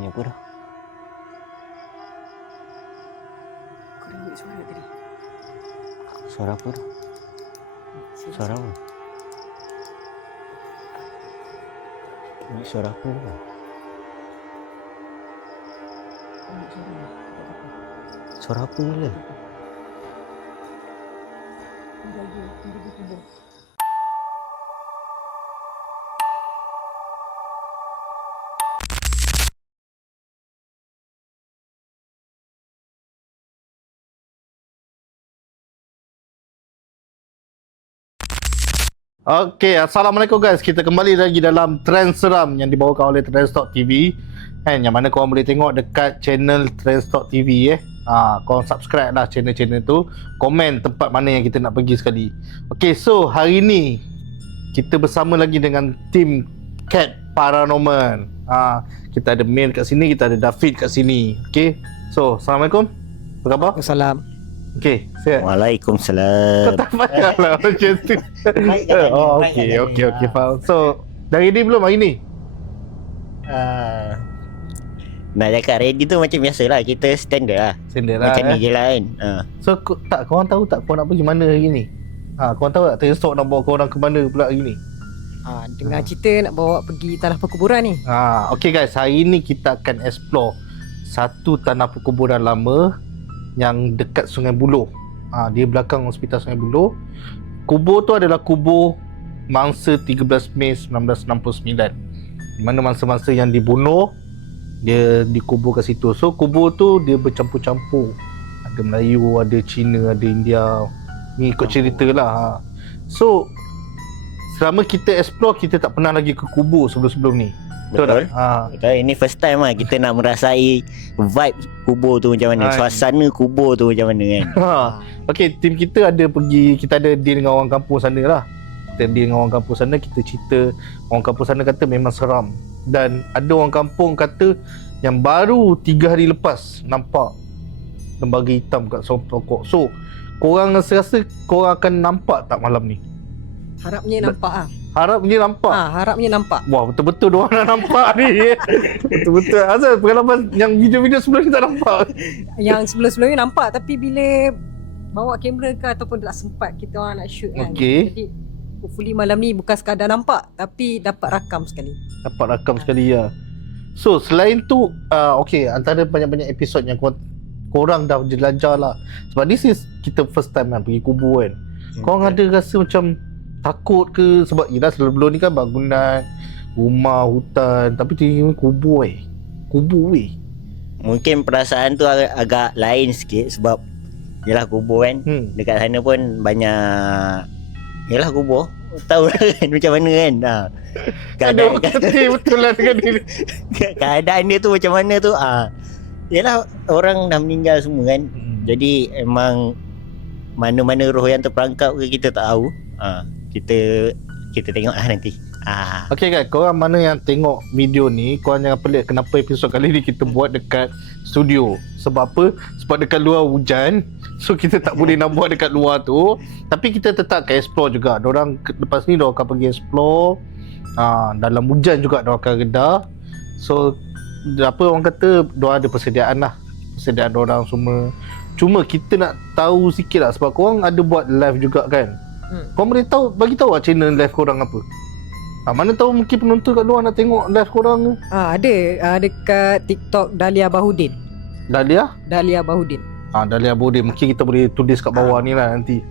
Bunyi apa dah? Kau dah ambil suara tadi. Suara apa dah? Suara apa? Ini suara apa dah? Suara apa mula? Okay, Assalamualaikum guys. Kita kembali lagi dalam Trend Seram yang dibawakan oleh Trendstalk TV. Yang mana korang boleh tengok dekat channel Trendstalk TV korang subscribe lah channel-channel tu. Komen tempat mana yang kita nak pergi sekali. Okay, so hari ni kita bersama lagi dengan tim Cat Paranormal. Kita ada Mir kat sini, kita ada David kat sini. Okay, so Assalamualaikum. Apa khabar? Salam. Okay, sihat? Kau Waalaikumsalam. tak payah lah macam tu. Oh, okay, faham. So, dah ready belum hari ni? Nak cakap ready tu macam biasalah. Kita standard lah. Standard lah. Macam ni je lah kan. So, korang tahu tak korang nak pergi mana hari ni? Korang tahu tak Trendstalk nak bawa korang ke mana pula hari ni? Dengar cerita nak bawa pergi tanah perkuburan ni. Okay guys, hari ni kita akan explore satu tanah perkuburan lama yang dekat Sungai Buloh. Dia belakang Hospital Sungai Buloh. Kubur tu adalah kubur mangsa 13 Mei 1969. Di mana mangsa-mangsa yang dibunuh dia dikubur kat situ. So kubur tu dia bercampur-campur. Ada Melayu, ada Cina, ada India. Ni ikut cerita lah. So selama kita explore, kita tak pernah lagi ke kubur sebelum-sebelum ni. Betul. Tak? Betul. Ini first time lah kita nak merasai vibe kubur tu macam mana. Suasana kubur tu macam mana kan. Okay, tim kita ada pergi, kita ada deal dengan orang kampung sana lah. Kita deal dengan orang kampung sana, kita cerita. Orang kampung sana kata memang seram. Dan ada orang kampung kata yang baru 3 hari lepas nampak lembaga hitam kat sorong pokok. So, korang rasa korang akan nampak tak malam ni? Harapnya nampak ah. Harapnya nampak. Harapnya nampak. Wah, betul-betul diorang nak nampak ni. Betul-betul. Asal pengalaman yang video-video sebelum ni tak nampak. Yang sebelum-sebelum ni nampak, tapi bila bawa kamera ke ataupun tak sempat kita orang nak shoot kan. Okay. Jadi hopefully malam ni bukan sekadar nampak, tapi dapat rakam sekali. Dapat rakam sekali ya. So selain tu okay, antara banyak-banyak episod yang korang dah jelajah lah. Sebab this is kita first time kan pergi kubur kan. Korang ada rasa macam takut ke? Sebab yelah sebelum ni kan bangunan, rumah, hutan, tapi tiba-tiba kubur kubur Mungkin perasaan tu agak lain sikit. Sebab yelah kubur kan. Dekat sana pun banyak. Yelah kubur, tahu lah kan macam mana kan. Aduh, betul lah dengan dia. Keadaan dia tu macam mana tu. Yelah orang dah meninggal semua kan. Jadi emang mana-mana roh yang terperangkap ke kita tak tahu. Kita tengok lah nanti. Okay guys, korang mana yang tengok video ni, korang jangan pelik kenapa episod kali ni kita buat dekat studio. Sebab apa? Sebab dekat luar hujan. So kita tak boleh nak buat dekat luar tu. Tapi kita tetap akan explore juga. Diorang lepas ni diorang akan pergi explore. Dalam hujan juga diorang akan redah. So apa orang kata, diorang ada persediaan lah. Persediaan diorang semua. Cuma kita nak tahu sikit lah. Sebab korang ada buat live juga kan. Korang boleh tahu, bagi tahu lah channel live korang apa. Mana tahu mungkin penonton kat luar nak tengok live korang tu. Ada dekat TikTok Dahlia Bahudin. Dahlia Bahudin. Dahlia Bahudin. Mungkin kita boleh tulis kat bawah ni lah nanti.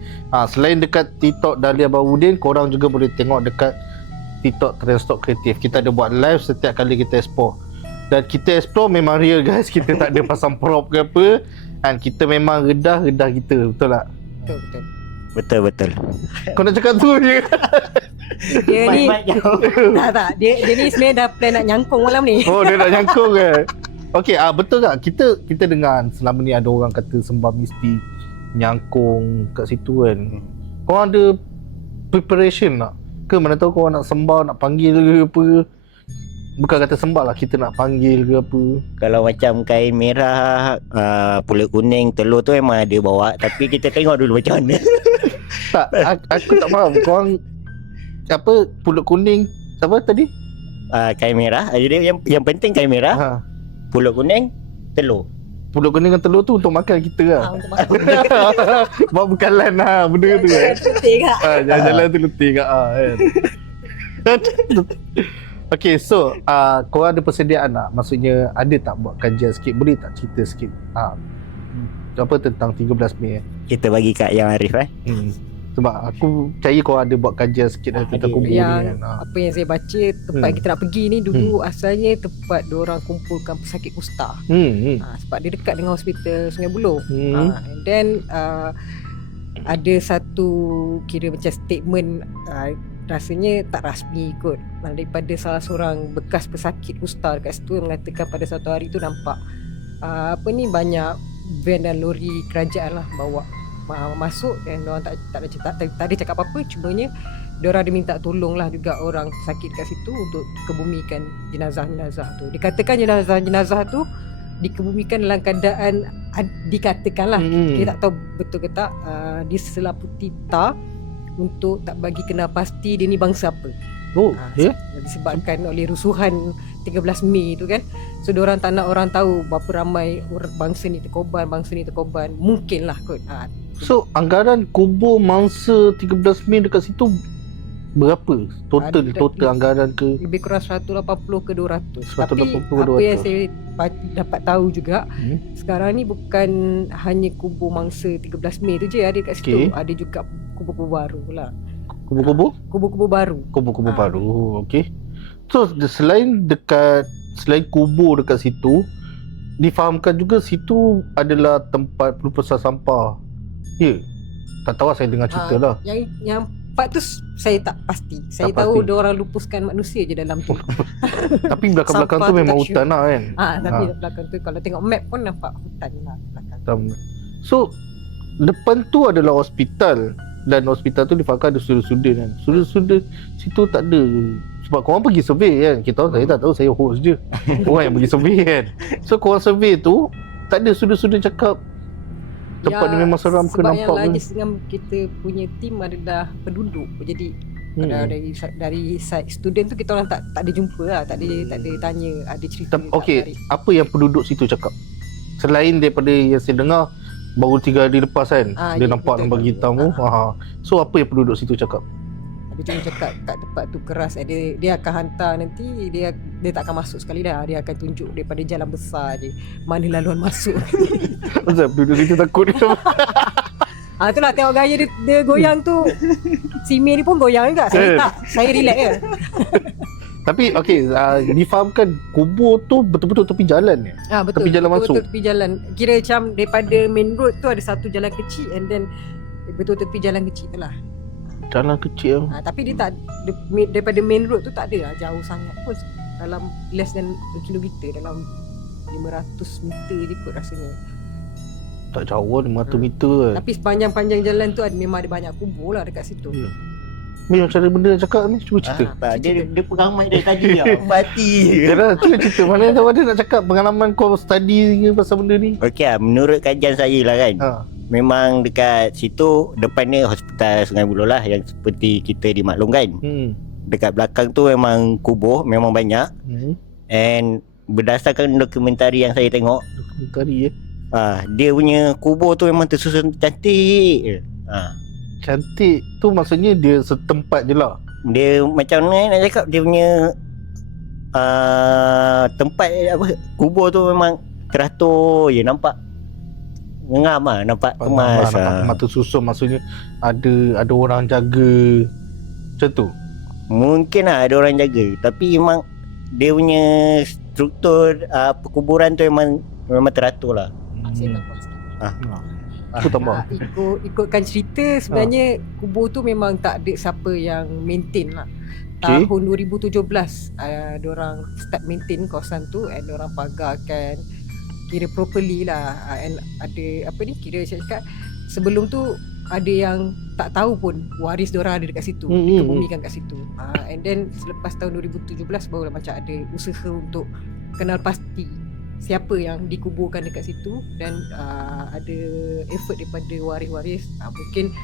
Selain dekat TikTok Dahlia Bahudin, korang juga boleh tengok dekat TikTok Trendstalk Kreatif. Kita ada buat live setiap kali kita explore. Dan kita explore memang real guys. Kita tak ada pasang prop ke apa. Dan kita memang redah kita. Betul tak? Betul. Kau nak cakap tu je. Dia ni tak. Dia ni sebenarnya dah plan nak nyangkung malam ni. Oh, dia nak nyangkung ke? Okay, betul tak? Kita dengar selama ni ada orang kata sembah mistik nyangkung kat situ kan. Korang ada preparation tak? Ke mana tahu korang nak sembah, nak panggil ke apa? Bukan kata sembah lah, kita nak panggil ke apa. Kalau macam kain merah, pulut kuning, telur tu memang ada bawa. Tapi kita tengok dulu macam mana. Tak, aku tak faham. Korang apa, pulut kuning, apa tadi? Kain merah. Jadi yang penting kain merah. pulut kuning, telur. Pulut kuning dengan telur tu untuk makan kita lah. Untuk makan. Buat bekalan lah benda tu kan. Letih kak. Jalan-jalan tu letih kat kan. Okay, so korang ada persediaan tak? Maksudnya ada tak buat kajian sikit? Boleh tak cerita sikit? Apa tentang 13 Mei Kita bagi kat yang Arif Sebab aku percaya korang ada buat kajian sikit tentang Ada. kubur ni Yang kan. apa yang saya baca, tempat kita nak pergi ni dulu asalnya tempat diorang kumpulkan pesakit kusta. Sebab dia dekat dengan hospital Sungai Buloh. And then ada satu kira macam statement, rasanya tak rasmi kot, daripada salah seorang bekas pesakit kusta dekat situ yang mengatakan pada satu hari tu nampak banyak van dan lori kerajaan lah bawa masuk, dan diorang tak ada cakap apa-apa. Cumanya diorang ada minta tolong lah juga orang sakit kat situ untuk kebumikan jenazah-jenazah tu. Dikatakan jenazah-jenazah tu dikebumikan dalam keadaan dikatakan lah, kita tak tahu betul ke tak, diselaput tar untuk tak bagi kenal pasti dia ni bangsa apa. Disebabkan oleh rusuhan 13 Mei tu kan. So diorang tak nak orang tahu berapa ramai bangsa ni terkorban, mungkin lah kot. So anggaran kubur mangsa 13 Mei dekat situ berapa? Total anggaran ke? Lebih kurang 180 ke 200. 180 Tapi ke apa 200. yang saya dapat tahu juga, sekarang ni bukan hanya kubur mangsa 13 Mei tu je ada kat situ. Ada juga kubur-kubur baru lah. Kubur-kubur? Kubur-kubur baru. Kubur-kubur baru, okey. So selain kubur dekat situ, difahamkan juga situ adalah tempat pelupasan sampah. Ya. Tak tahu saya dengar cerita lah. Yang part tu saya tak pasti. Saya Tak tahu pasti. diorang lupuskan manusia je dalam tu. Tapi belakang-belakang tu Sampah tu memang tak hutan lah kan. Tapi belakang tu kalau tengok map pun nampak hutan lah belakang. So depan tu adalah hospital, dan hospital tu difahamkan ada sudut-sudut kan. Sudut-sudut situ tak ada. Sebab korang pergi survey kan. Saya tak tahu, saya host je. Korang yang pergi survey kan. So korang survey tu tak ada sudut-sudut cakap tempat ni memang seram ke nampak. Sebab yang largest dengan kita punya team adalah penduduk. Jadi dari side student tu kita orang tak ada jumpa lah, tak ada tanya, ada cerita. Okey, apa yang penduduk situ cakap? Selain daripada yang saya dengar baru 3 hari lepas kan, dia nampak lambat hitam tu. So apa yang penduduk situ cakap? Dia cuma cakap kat tempat tu keras. Dia akan hantar nanti, dia tak akan masuk sekali dah. Dia akan tunjuk daripada jalan besar je mana laluan masuk. Pasal penduduk situ takut dia. Itulah tengok gaya dia goyang tu. Si Mei ni pun goyang juga. Saya tak, saya relax je. Tapi okey, difahamkan kubur tu betul-betul tepi jalan ni. Betul. Tepi jalan masuk. Tepi jalan. Kira macam daripada main road tu ada satu jalan kecil, and then betul tepi jalan kecil tu lah. Jalan kecil. Tapi dia tak, daripada main road tu tak ada lah jauh sangat pun, dalam less than 1 kilometer, dalam 500 meter je kot rasanya. Tak jauh 500 meter kan. Tapi sepanjang-panjang jalan tu memang ada banyak kubur lah dekat situ. Ni macam mana benda cakap ni? Cuba cerita. Dia pegang mic dari tadi tau. Mati. Yalah, cuba cerita. Mana tahu ada nak cakap pengalaman kau study ke pasal benda ni. Okey lah, menurut kajian saya lah kan, memang dekat situ depannya hospital Sungai Buloh lah, yang seperti kita dimaklumkan. Dekat belakang tu memang kubur, memang banyak. And berdasarkan dokumentari yang saya tengok, Dokumentari dia punya kubur tu memang tersusun cantik. Cantik tu maksudnya dia setempat je lah. Dia macam mana nak cakap, dia punya tempat kubur tu memang teratur je, nampak ngam lah, nampak kemas. Nampak tersusun, maksudnya ada orang jaga macam tu. Mungkin lah ada orang jaga, tapi memang dia punya struktur perkuburan tu memang teratur lah. Saya tambah sikit. Aku tambah. Ikutkan cerita sebenarnya kubur tu memang tak ada siapa yang maintain lah. Tahun 2017 diorang start maintain kawasan tu, and diorang pagarkan kira properly lah. And ada kira saya cakap sebelum tu ada yang tak tahu pun waris diorang ada dekat situ, dikebumikan kat situ. And then selepas tahun 2017 barulah macam ada usaha untuk kenal pasti siapa yang dikuburkan dekat situ, dan ada effort daripada waris-waris mungkin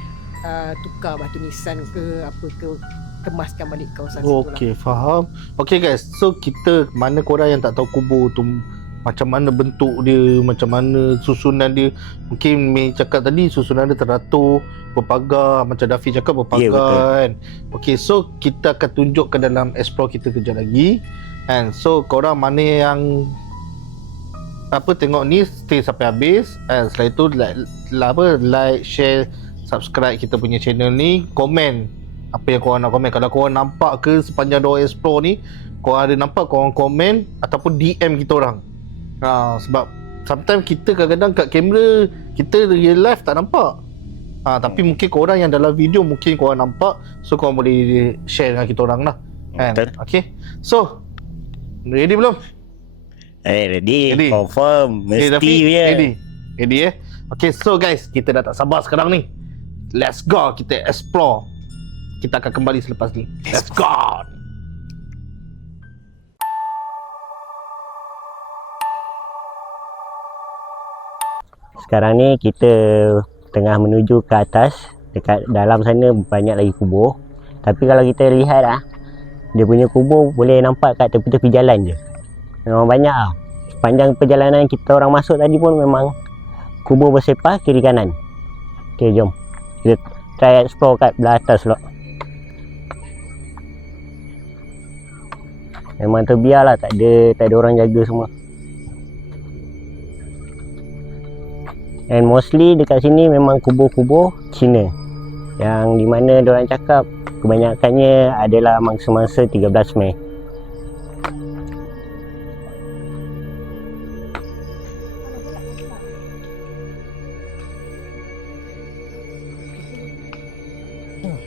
tukar batu nisan ke apa ke, kemaskan balik kawasan situ lah. Okey, faham. Okey guys, so kita, mana korang yang tak tahu kubur tu macam mana bentuk dia, macam mana susunan dia. Mungkin Mei cakap tadi susunan dia teratur, berpagar, macam Dafi cakap berpagar kan. Okay, so kita akan tunjukkan dalam explore kita kejap lagi. And so korang mana yang tengok ni stay sampai habis. And setelah itu like, share, subscribe kita punya channel ni, komen apa yang korang nak komen. Kalau korang nampak ke sepanjang diorang explore ni, korang ada nampak, korang komen ataupun DM kita orang. Sebab sometimes kita kadang-kadang kat kamera kita real life tak nampak. Tapi mungkin korang yang dalam video mungkin korang nampak, so korang boleh share dengan kita orang lah. Okay, so ready belum? Ready. Confirm. Mesti punya. Ready Okay, so guys, kita dah tak sabar sekarang ni. Let's go, kita explore. Kita akan kembali selepas ni. Let's go. Sekarang ni kita tengah menuju ke atas. Dekat dalam sana banyak lagi kubur. Tapi kalau kita lihat dia punya kubur boleh nampak kat tepi-tepi jalan je. Memang banyak Sepanjang perjalanan kita orang masuk tadi pun memang kubur bersepah kiri kanan. Okay, jom kita try explore kat belah atas pula. Memang terbiar lah, tak ada orang jaga semua. And mostly dekat sini memang kubur-kubur Cina, yang dimana diorang cakap kebanyakannya adalah mangsa-mangsa 13 Mei.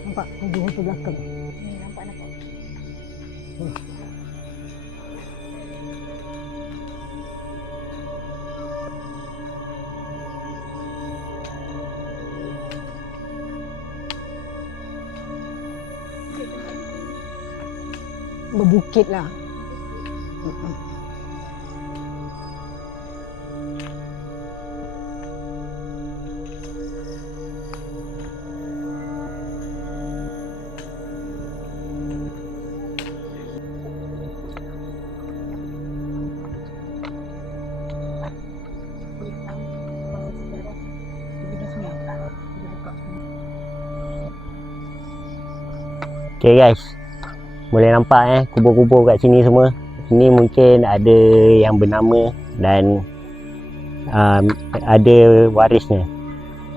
Nampak kubur tu belakang. Nampak. Berbukit lah. Okay guys, boleh nampak kubur-kubur kat sini semua. Sini mungkin ada yang bernama dan ada warisnya.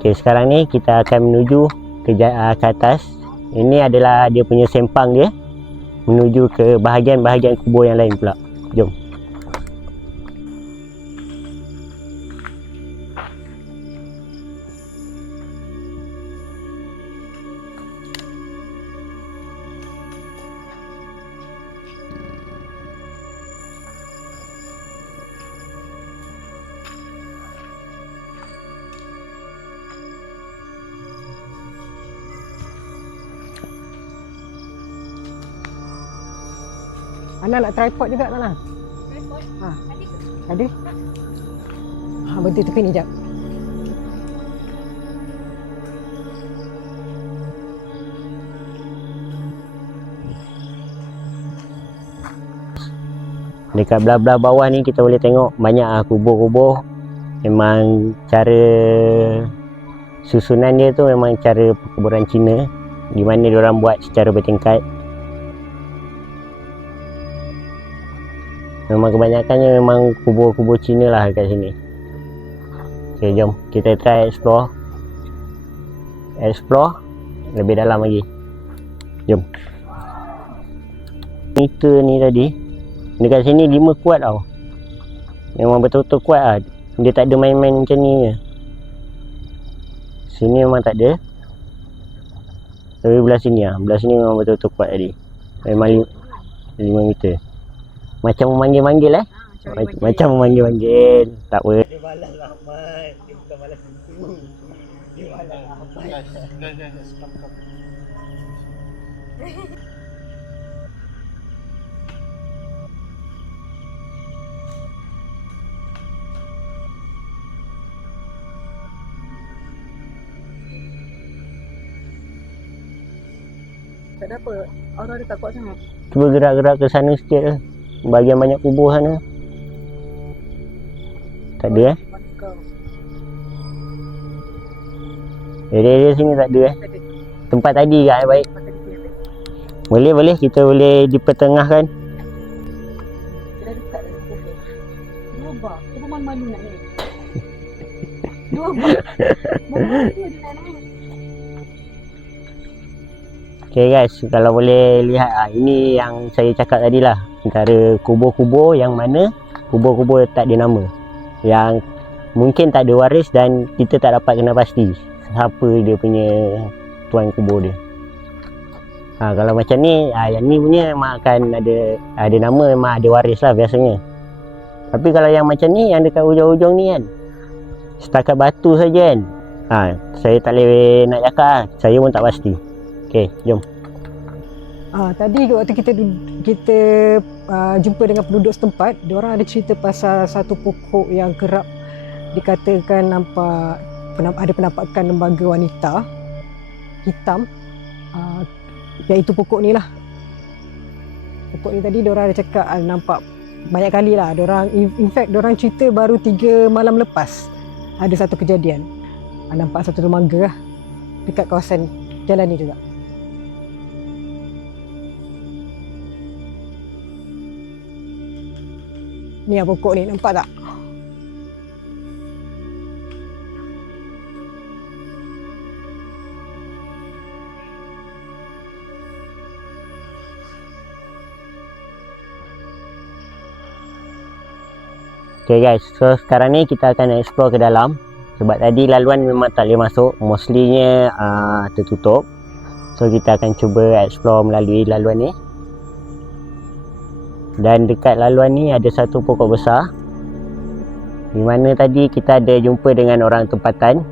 Okay, sekarang ni kita akan menuju ke atas. Ini adalah dia punya sempang dia menuju ke bahagian-bahagian kubur yang lain pula. Jom. Ana nak tripod juga tak nak? Tripod? Ada? Berhenti tepi ni jap. Dekat belah-belah bawah ni kita boleh tengok banyak kubur-kubur. Memang cara susunan dia tu memang cara perkuburan Cina, di mana diorang buat secara bertingkat. Memang kebanyakannya memang kubur-kubur Cina lah kat sini. Okay, jom kita try explore lebih dalam lagi. Jom. Meter ni tadi dekat sini 5 kuat tau. Memang betul-betul kuat lah. Dia tak ada main-main macam ni je. Sini memang tak ada. Tapi belah sini belah sini memang betul-betul kuat tadi. Memang 5 meter. Macam memanggil-manggil Macam memanggil-manggil. Tak apa. Dia balas Rahmat. Dia bukan balas itu. Dia balas Rahmat. Stop. Tak ada apa. Aura dia tak kuat sangat. Cuba gerak-gerak ke sana sikit lah. Bahagian banyak kubur sana. Tak ada area sini tak ada tempat tadi kat baik. Boleh kita boleh dipertengahkan. Dah dekat dah pokok. Dua bar. Kau malu nak naik. Dua bar. Malu dia nak naik. Okay guys, kalau boleh lihat ini yang saya cakap tadi lah, antara kubur-kubur yang mana kubur-kubur tak ada nama, yang mungkin tak ada waris dan kita tak dapat kena pasti siapa dia punya tuan kubur dia. Kalau macam ni, yang ni punya memang akan ada nama, memang ada waris lah biasanya. Tapi kalau yang macam ni, yang dekat ujung-ujung ni kan, setakat batu saja kan, saya tak boleh nak cakap lah. Saya pun tak pasti. Okay, jom. Tadi waktu kita jumpa dengan penduduk setempat, diorang ada cerita pasal satu pokok yang kerap dikatakan nampak ada penampakan lembaga wanita hitam, iaitu pokok ni lah. Pokok ni tadi diorang ada cakap nampak banyak kali lah. In fact diorang cerita baru 3 malam lepas ada satu kejadian, nampak satu lembaga lah dekat kawasan jalan ni juga. Ni lah pokok ni, nampak tak? Okay guys, so sekarang ni kita akan explore ke dalam. Sebab tadi laluan memang tak boleh masuk, mostlynya tertutup. So kita akan cuba explore melalui laluan ni. Dan dekat laluan ni ada satu pokok besar, di mana tadi kita ada jumpa dengan orang tempatan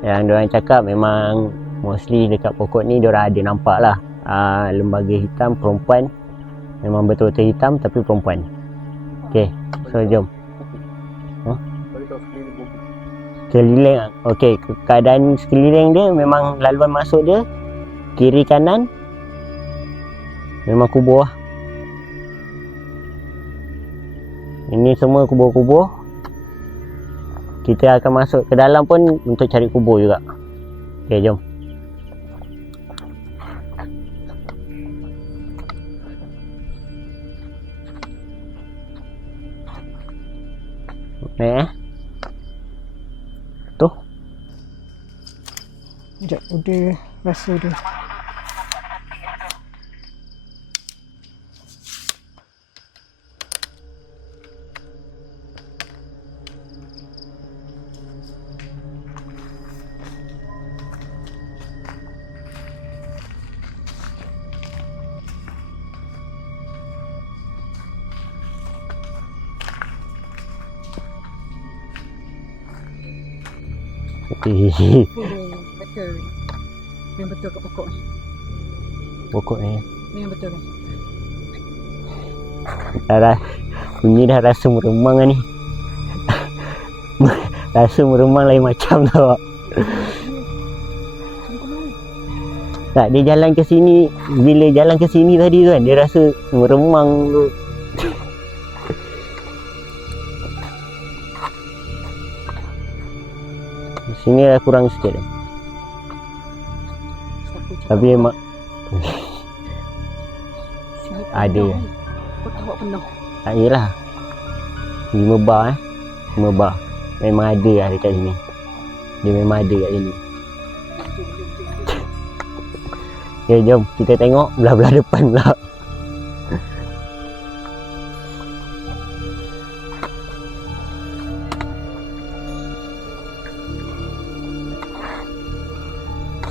yang diorang cakap memang mostly dekat pokok ni diorang ada nampak lah lembaga hitam perempuan, memang betul-betul hitam tapi perempuan. Okay, so jom. Sekeliling, okay, keadaan sekeliling dia memang laluan masuk dia kiri kanan memang kubur lah. Ini semua kubur-kubur. Kita akan masuk ke dalam pun untuk cari kubur juga. Okay, jom. Tu. Sekejap, udah rasa dia. Betul. Yang betul kat pokok ni. Pokok ni. Ni yang betul kan? Bunyi dah rasa meremang lah ni. Rasa meremang lain macam tau. Tak, dia jalan ke sini. Bila jalan ke sini tadi tu kan, dia rasa meremang tu. Sini dah kurang sikit dah. Tapi memang ada. Kau tahu penuh. Tak yelah 5 bar 5 bar. Memang ada lah dekat sini. Dia memang ada kat sini. Okay, jom kita tengok belah-belah depan pula.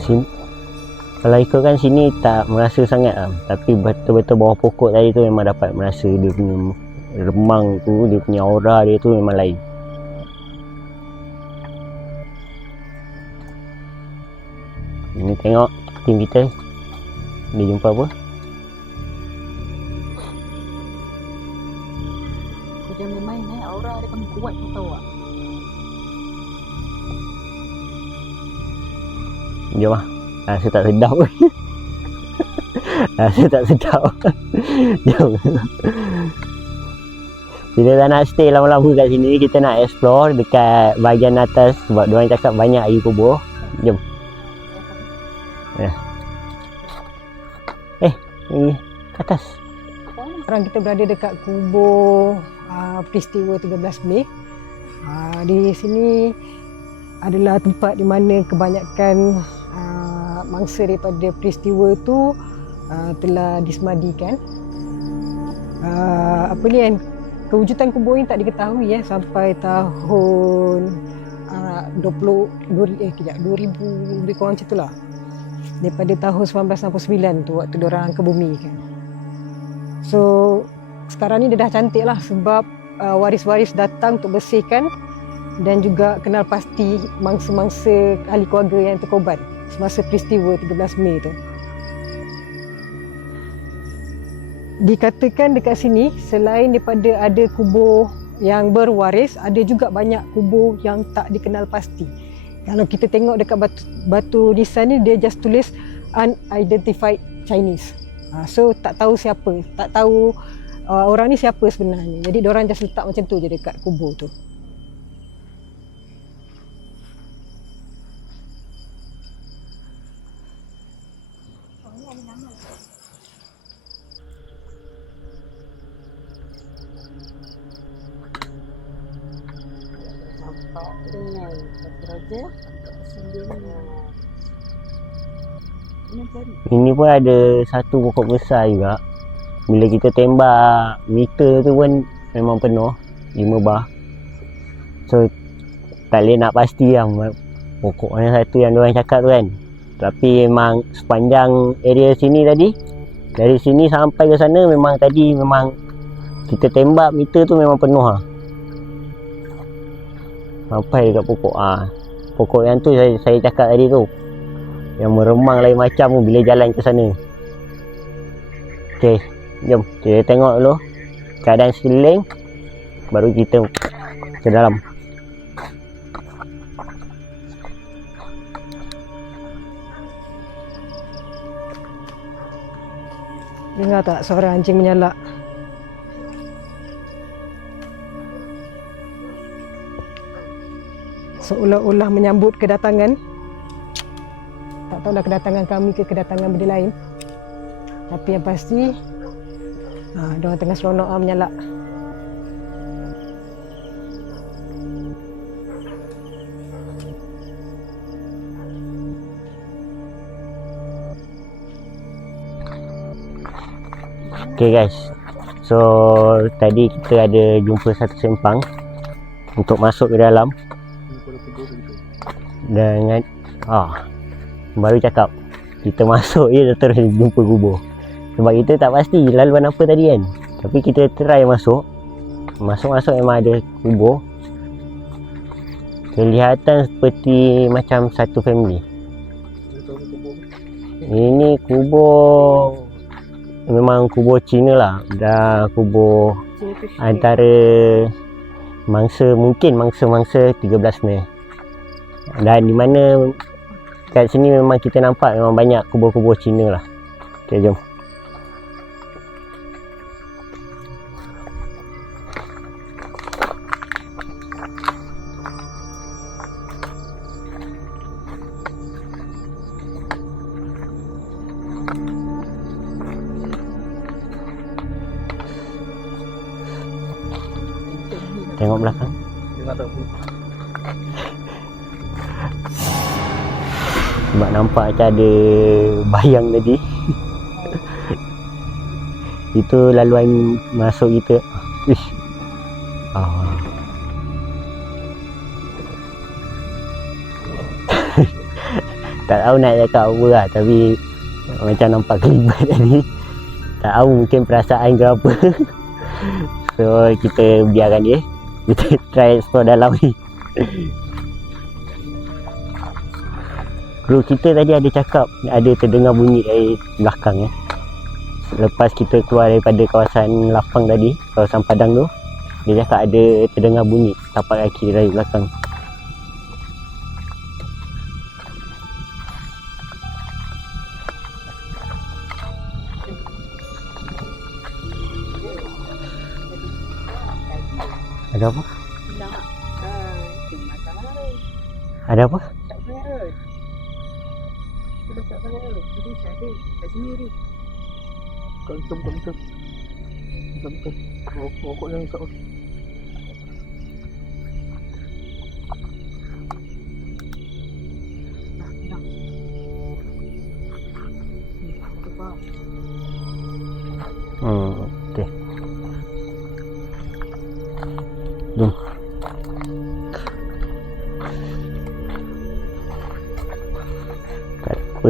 Sini, kalau ikutkan sini tak merasa sangat lah. Tapi betul-betul bawah pokok tadi tu memang dapat merasa dia punya remang tu, dia punya aura dia tu memang lain. Ini tengok tim kita dia jumpa apa. Kau jangan main aura dia paling kuat kau tahu tak? Jom lah. Rasa tak sedap pun. Rasa tak sedap. Jom. Kita tak nak stay lama-lama kat sini. Kita nak explore dekat bahagian atas sebab diorang cakap banyak air kubur. Jom. Ni atas. Sekarang kita berada dekat kubur peristiwa 13 Mei. Di sini adalah tempat di mana kebanyakan mangsa daripada peristiwa itu telah disemadikan. Kewujudan kubur ini tak diketahui sampai tahun 2000 lebih kurang macam itulah. Daripada tahun 1969 tu waktu diorang angkat bumi kan. So sekarang ni dia dah cantik lah sebab waris-waris datang untuk bersihkan dan juga kenal pasti mangsa-mangsa ahli keluarga yang terkorban semasa peristiwa 13 Mei tu. Dikatakan dekat sini selain daripada ada kubur yang berwaris, ada juga banyak kubur yang tak dikenal pasti. Kalau kita tengok dekat batu nisan ni, dia just tulis unidentified Chinese. So tak tahu siapa, tak tahu orang ni siapa sebenarnya. Jadi diorang just letak macam tu je dekat kubur tu. Ini pun ada satu pokok besar juga. Bila kita tembak meter tu pun memang penuh 5 bar. So tak boleh nak pasti lah pokok mana satu yang diorang cakap tu kan. Tapi memang sepanjang area sini tadi, dari sini sampai ke sana memang kita tembak meter tu memang penuh lah. Sampai dekat pokok pokok yang tu saya cakap tadi tu, yang meremang lain macam bila jalan ke sana. Okey, jom kita tengok dulu keadaan sekeliling, baru kita ke dalam. Dengar tak suara anjing menyalak? Seolah-olah menyambut kedatangan. Tak tahulah kedatangan kami ke kedatangan benda lain. Tapi yang pasti diorang tengah seronok menyalak. Okay guys, so tadi kita ada jumpa satu sempang untuk masuk ke dalam. Dengan baru cakap kita masuk je terus jumpa kubur. Sebab kita tak pasti laluan apa tadi kan. Tapi kita try masuk memang ada kubur. Kelihatan seperti macam satu family. Ini kubur memang kubur Cina lah. Dah kubur antara mungkin mangsa 13 Mei. Dan di mana kat sini memang kita nampak memang banyak kubur-kubur Cina lah. Okay, jom. Tengok belakang. Sebab nampak macam ada bayang tadi. Itu laluan masuk kita. Ish. Tak tahu nak cakap apa lah. Tapi macam nampak kelibat tadi. Tak tahu mungkin perasaan ke apa. So kita biarkan dia. Kita try explore dalam ni. Kru kita tadi ada cakap ada terdengar bunyi dari belakang Lepas kita keluar daripada kawasan lapang tadi, kawasan padang tu, dia cakap ada terdengar bunyi tapak kaki dari belakang. Ada apa? Nak. Cuma masalah. Ada apa? Tak sangat. Sudah tak sangat. Jadi ada kat sini ni. Betul. Rokok yang isap. Okey. Jom. Tak apa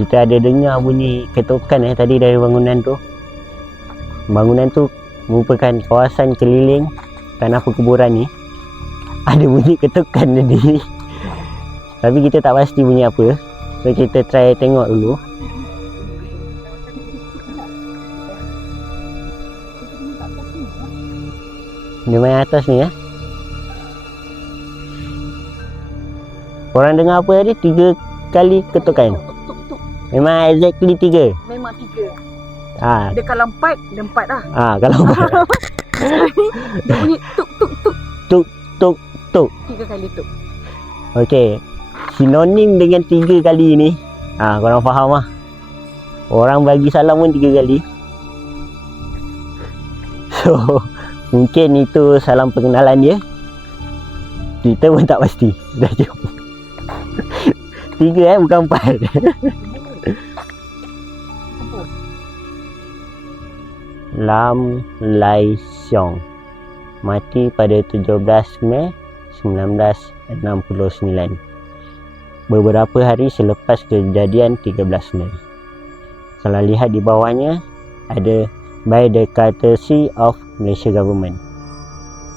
Kita ada dengar bunyi ketukan tadi dari bangunan tu. Bangunan tu merupakan kawasan keliling tanah perkuburan ni. Ada bunyi ketukan tadi. Tapi kita tak pasti bunyi apa. So kita try tengok dulu. Dia main atas ni Korang dengar apa tadi? 3 kali ketukan. Memang exactly 3. Memang 3. Dia kalau 4, dia 4 dah. Kalau Dia bunyi tuk. tuk. 3 kali tuk. Okey. Sinonim dengan 3 kali ni. Korang faham lah. Orang bagi salam pun 3 kali. So, mungkin itu salam pengenalan dia. Kita pun tak pasti. Dah jom. 3 bukan 4. Lam Lai Siong mati pada 17 Mei 1969, beberapa hari selepas kejadian 13 Mei. Kalau lihat di bawahnya ada by the courtesy of Malaysia government.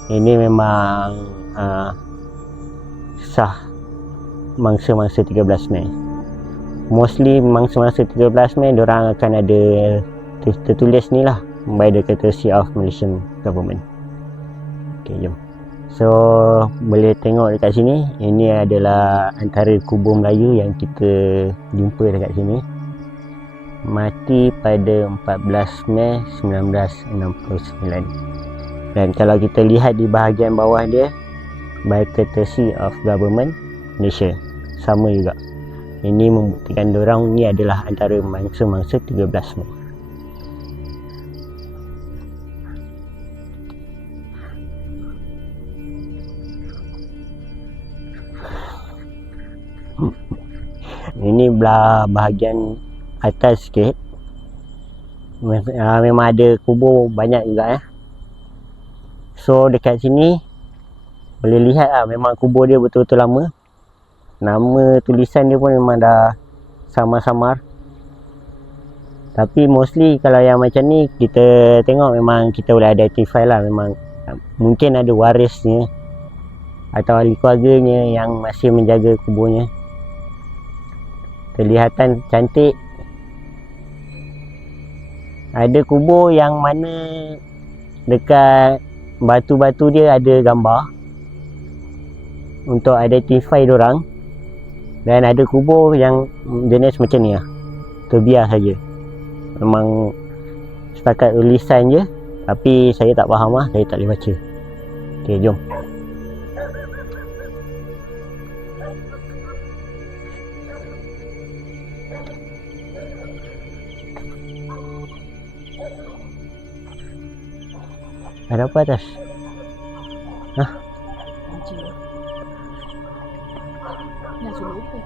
Ini memang sah mangsa-mangsa 13 Mei. Mostly mangsa-mangsa 13 Mei diorang akan ada tertulis ni lah, by the courtesy of Malaysian government. Okay, jom. So boleh tengok dekat sini, ini adalah antara kubur Melayu yang kita jumpa dekat sini. Mati pada 14 Mei 1969. Dan kalau kita lihat di bahagian bawah dia, by courtesy of government Malaysia, sama juga. Ini membuktikan dorang ni adalah antara mangsa-mangsa 13 Mei. Ini belah bahagian atas sikit. Memang ada kubur banyak juga So dekat sini boleh lihat memang kubur dia betul-betul lama. Nama tulisan dia pun memang dah samar-samar. Tapi mostly kalau yang macam ni kita tengok memang kita boleh identify lah. Memang mungkin ada warisnya atau ahli keluarganya yang masih menjaga kuburnya. Kelihatan cantik. Ada kubur yang mana dekat batu-batu dia ada gambar untuk identify dorang. Dan ada kubur yang jenis macam ni terbiar saja. Memang setakat tulisan je, tapi saya tak faham saya tak boleh baca. Okey, jom. Ada apa atas? Yang suruh lupa.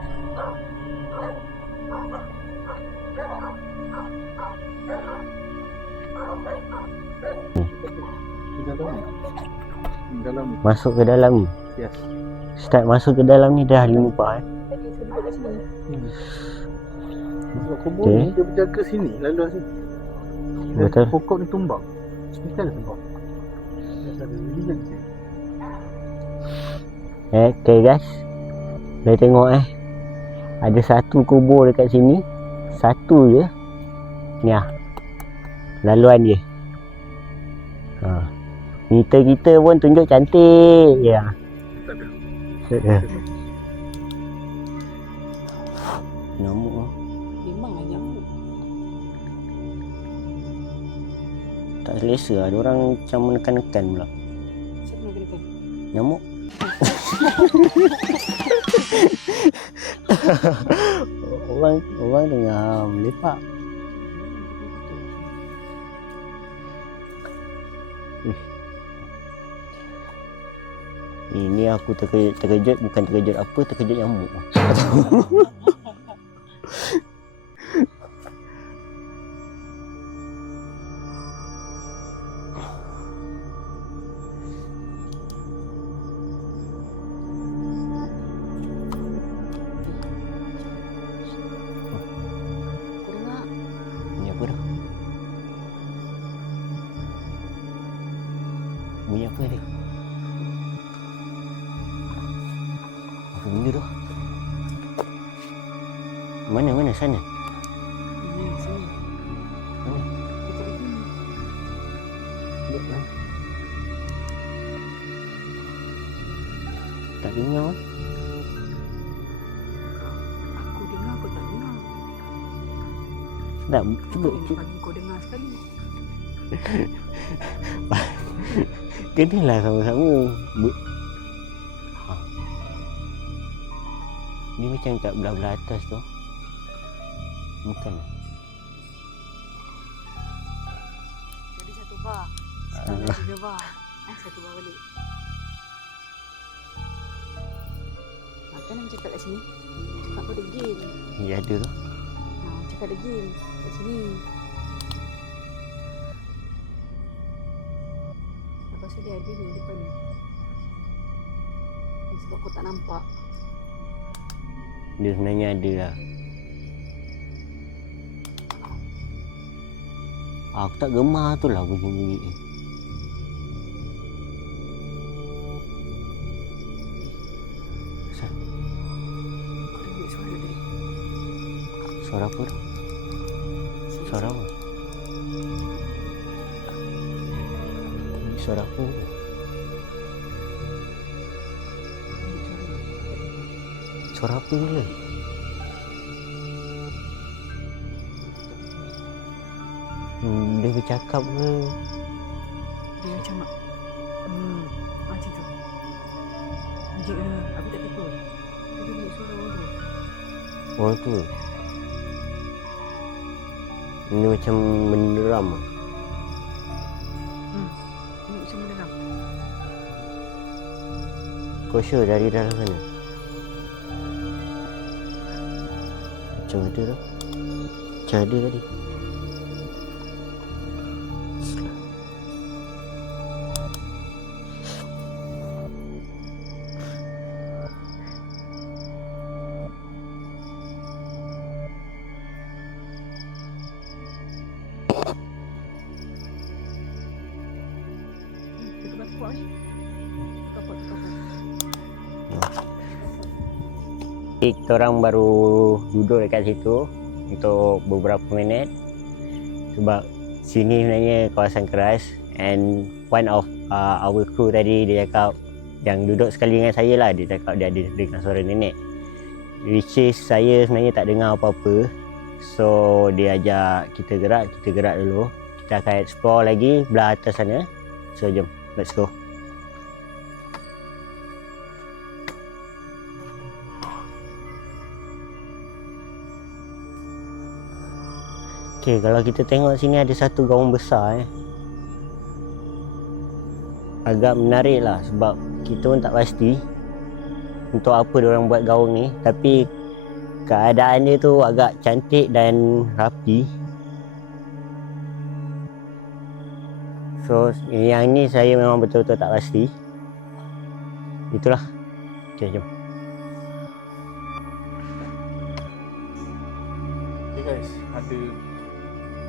Dalam Masuk ke dalam ni. yes. Start masuk ke dalam ni dah lupa Tadi saya duduk kat sini. Kubur Okay. ni dia berjaga sini, lalu sini. Betul. Pokok ni tumbang. Mesti ada tumbang. Okay guys, boleh tengok ada satu kubur dekat sini. Satu je. Ni laluan dia. Meter kita pun tunjuk cantik. Ya. Nyamuk lah. Memanglah nyamuk. Tak selesa lah. Diorang macam menekan-nekan pula. Siapa nak kenakan? Nyamuk. orang tengah melepak. Ini aku terkejut, bukan terkejut apa, terkejut nyamuk. Kau dengar? Bunyi apa dah? Bunyi apa ni? Apa benda tu? Mana sana? Ini sini. Mana? Dekat sini. Duduk mana? Tak dengar. Aku dengar, kau tak dengar. Tak, cuba. Yang pagi kau dengar sekali. Kenalah sama-sama. Ha. Dia macam kat belah-belah atas tu. Bukan. Jadi satu bar. Ah. Sekarang 3 bar. Satu bar balik. Kan nak cakap kat sini. Cakap kau ada game. Ya ada tu. Cakap ada game kat sini. Lepas tu dia ada ni depan ni. Sebab kau tak nampak. Dia sebenarnya ada lah. Aku tak gemar tu lah bunyi-bunyi ni. Asal? Kau dengar suara tadi. Suara apa tu? Suara apa? Suara apa? Suara apa gila? Dia bercakap ke? Dia macam macam tu. Macam aku tak takut. Dia dengar suara orang tu. Orang tu. Ini macam menderam. Ini macam mendengar. Kau sure dari dalam sana? Macam ada tu. Macam ada tadi. Dia kebapak ni. Kebapak. Kita orang baru duduk dekat situ untuk beberapa minit sebab sini sebenarnya kawasan keras and one of our crew tadi dia cakap yang duduk sekali dengan saya lah, dia cakap dia ada dengar suara nenek, which is saya sebenarnya tak dengar apa-apa. So dia ajak kita gerak dulu, kita akan explore lagi belah atas sana. So jom, let's go. Okay, kalau kita tengok sini ada satu gaung besar agak menarik lah sebab kita pun tak pasti untuk apa diorang buat gaung ni, tapi keadaan dia tu agak cantik dan rapi. So yang ni saya memang betul-betul tak pasti. Itulah. Okay, jom. Okay guys, ada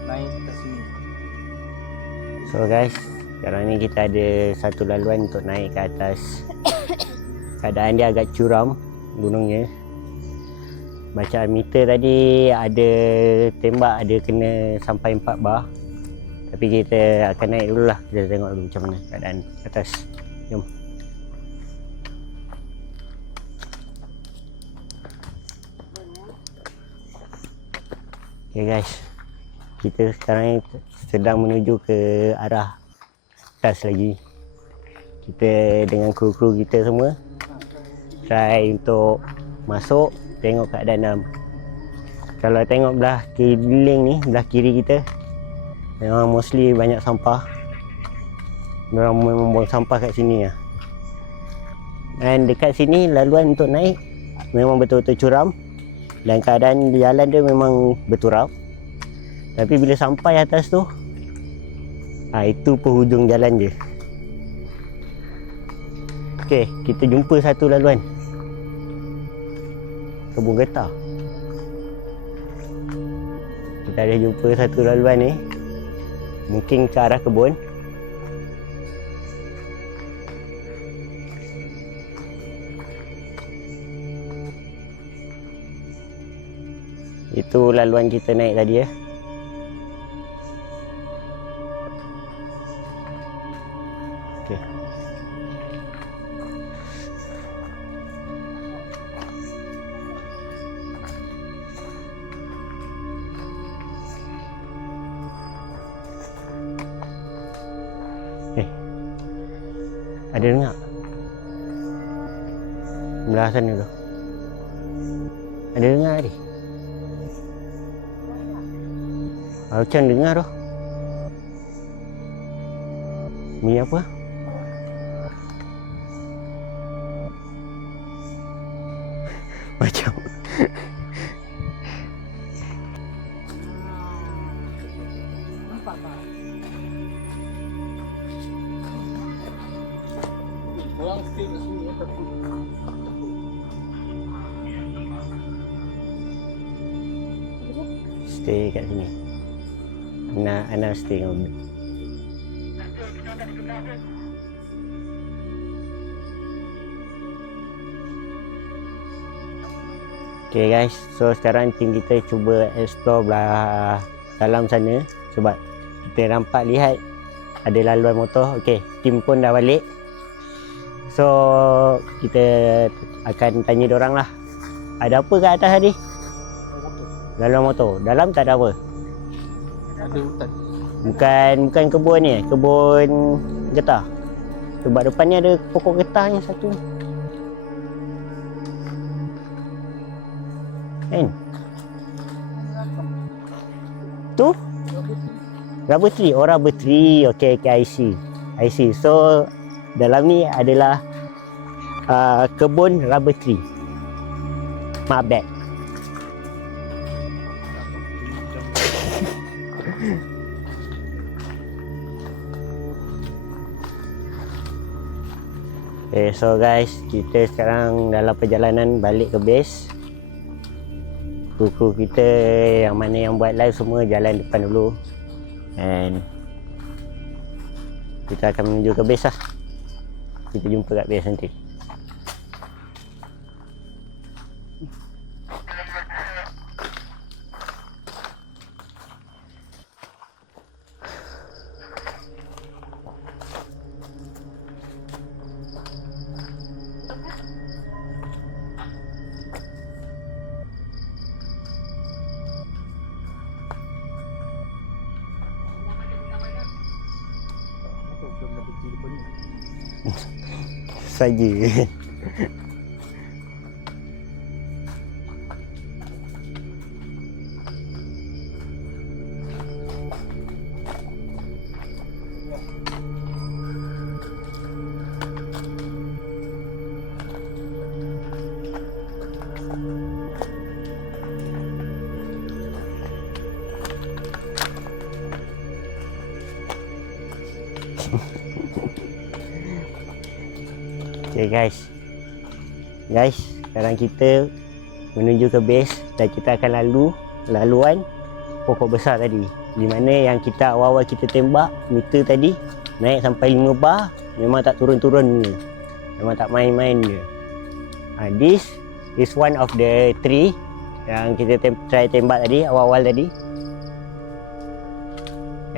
naik kat sini. So guys, sekarang ni kita ada satu laluan untuk naik ke atas. Keadaan dia agak curam gunungnya. Bacaan meter tadi ada tembak ada kena sampai 4 bar. Tapi kita akan naik dulu lah. Kita tengok dulu macam mana keadaan atas. Jom. Okay guys, kita sekarang sedang menuju ke arah atas lagi. Kita dengan kru-kru kita semua try untuk masuk, tengok keadaan dalam. Kalau tengok belah keliling ni, belah kiri kita, memang mostly banyak sampah. Mereka memang buang sampah kat sini lah. Dan dekat sini laluan untuk naik memang betul-betul curam. Dan keadaan jalan dia memang berturap. Tapi bila sampai atas tu, itu penghujung jalan je. Okey, kita jumpa satu laluan. Kebun getah. Kita ada jumpa satu laluan ni. Mungkin ke arah kebun. Itu laluan kita naik tadi ya. Okey. Ada dengar? Belah sana tu. Ada dengar tadi? Macam dengar tu. Ni apa? Macam Nampak tak? Orang stay kat sini takut. stay kat sini. Ana stay dengan Umi. Okay guys, so sekarang tim kita cuba explore belah dalam sana. Sebab kita nampak lihat ada laluan motor. Okay, tim pun dah balik. So kita akan tanya diorang lah. Ada apa kat atas tadi? Laluan motor. Dalam tak ada apa? Ada hutan. Bukan kebun ni, kebun getah. Sebab depan ni ada pokok getah yang satu. Kan? Tu? Rubber tree. Oh, rubber tree. Okay, I see. So dalam ni adalah kebun rubber tree. My bad. Okay, so guys, kita sekarang dalam perjalanan balik ke base. Kru-kru kita yang mana yang buat live semua jalan depan dulu. And kita akan menuju ke base lah. Kita jumpa kat base nanti. Saja. Okay guys, sekarang kita menuju ke base dan kita akan laluan pokok besar tadi, di mana yang kita awal-awal kita tembak meter tadi naik sampai 5 bar, memang tak turun-turun ni, memang tak main-main dia. This is one of the tree yang kita try tembak tadi awal-awal tadi.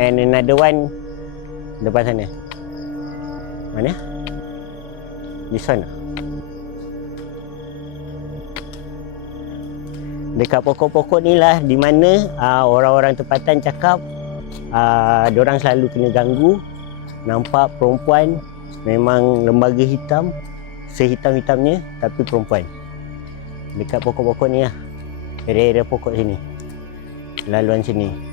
And another one depan sana. Mana? This one. Dekat pokok-pokok ni lah di mana orang-orang tempatan cakap diorang selalu kena ganggu. Nampak perempuan memang lembaga hitam, sehitam-hitamnya tapi perempuan. Dekat pokok-pokok ni lah, area-area pokok sini, laluan sini.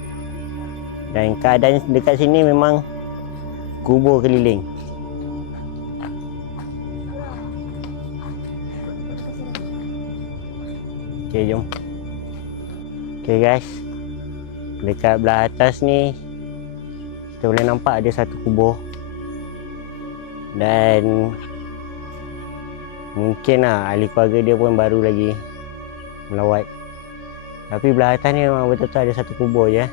Dan keadaan dekat sini memang kubur keliling. Okay, jom. Okay guys, dekat belah atas ni kita boleh nampak ada satu kubur. Dan mungkin ahli keluarga dia pun baru lagi melawat. Tapi belah atas ni memang betul-betul ada satu kubur je.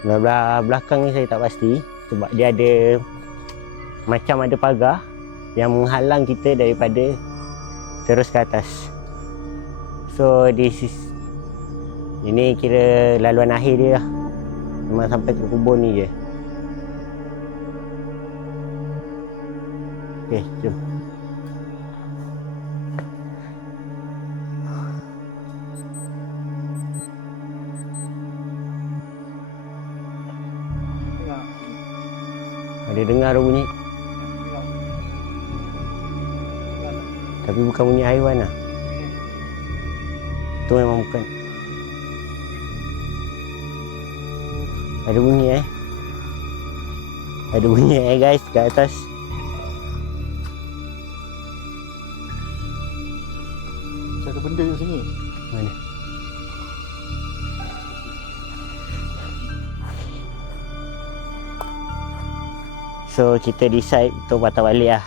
Belah belakang ni saya tak pasti sebab dia ada macam ada pagar yang menghalang kita daripada terus ke atas. So ini kira laluan akhir dia lah. Memang sampai ke kubur ni je. Okay, jom. Ada dengar bunyi. Tapi bukan bunyi haiwan lah. Itu memang bukan. Ada bunyi Ada bunyi guys kat atas. Ada benda kat sini. Mana? So kita decide untuk patah balik lah.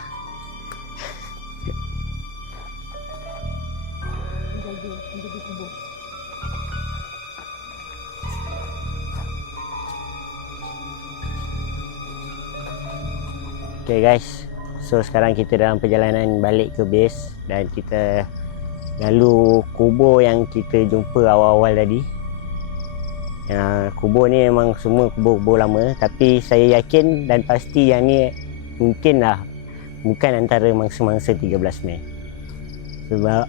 Okay guys, so sekarang kita dalam perjalanan balik ke base dan kita lalu kubur yang kita jumpa awal-awal tadi. Kubur ni memang semua kubur-kubur lama, tapi saya yakin dan pasti yang ni mungkinlah bukan antara mangsa-mangsa 13 Mei. Sebab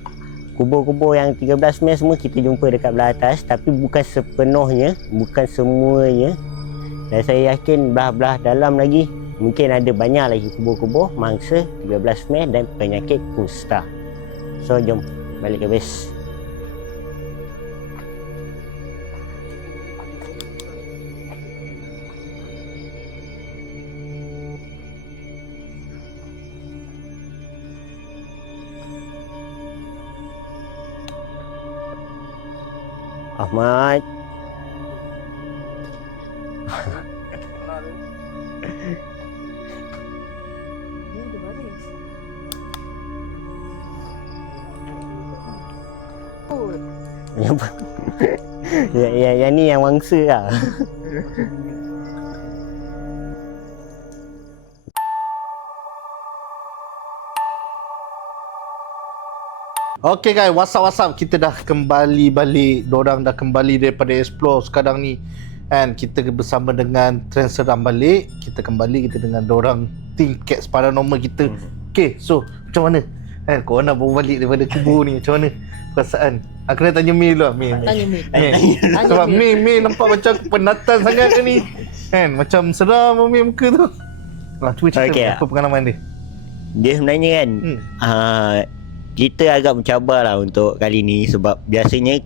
kubur-kubur yang 13 Mei semua kita jumpa dekat belah atas, tapi bukan sepenuhnya, bukan semuanya. Dan saya yakin belah-belah dalam lagi mungkin ada banyak lagi kubur-kubur mangsa 13 Mei dan penyakit kusta. So jom balik ke base. Ahmad. Yang ni yang mangsa lah. Okay guys, what's up? Kita dah kembali balik. Dorang dah kembali daripada explore sekarang ni. And kita bersama dengan Trend Seram balik. Kita kembali dengan dorang Team Cats Paranormal kita. Okay, so macam mana? Korang nak bawa balik daripada kubur ni, macam mana perasaan? Aku nak tanya Mei dulu lah. Tanya Mei. Sebab Mei nampak macam penatan sangat ke ni. Macam seram Mei muka tu. Cuba cerita apa pengalaman dia. Dia sebenarnya kan kita agak mencabar lah untuk kali ni. Sebab biasanya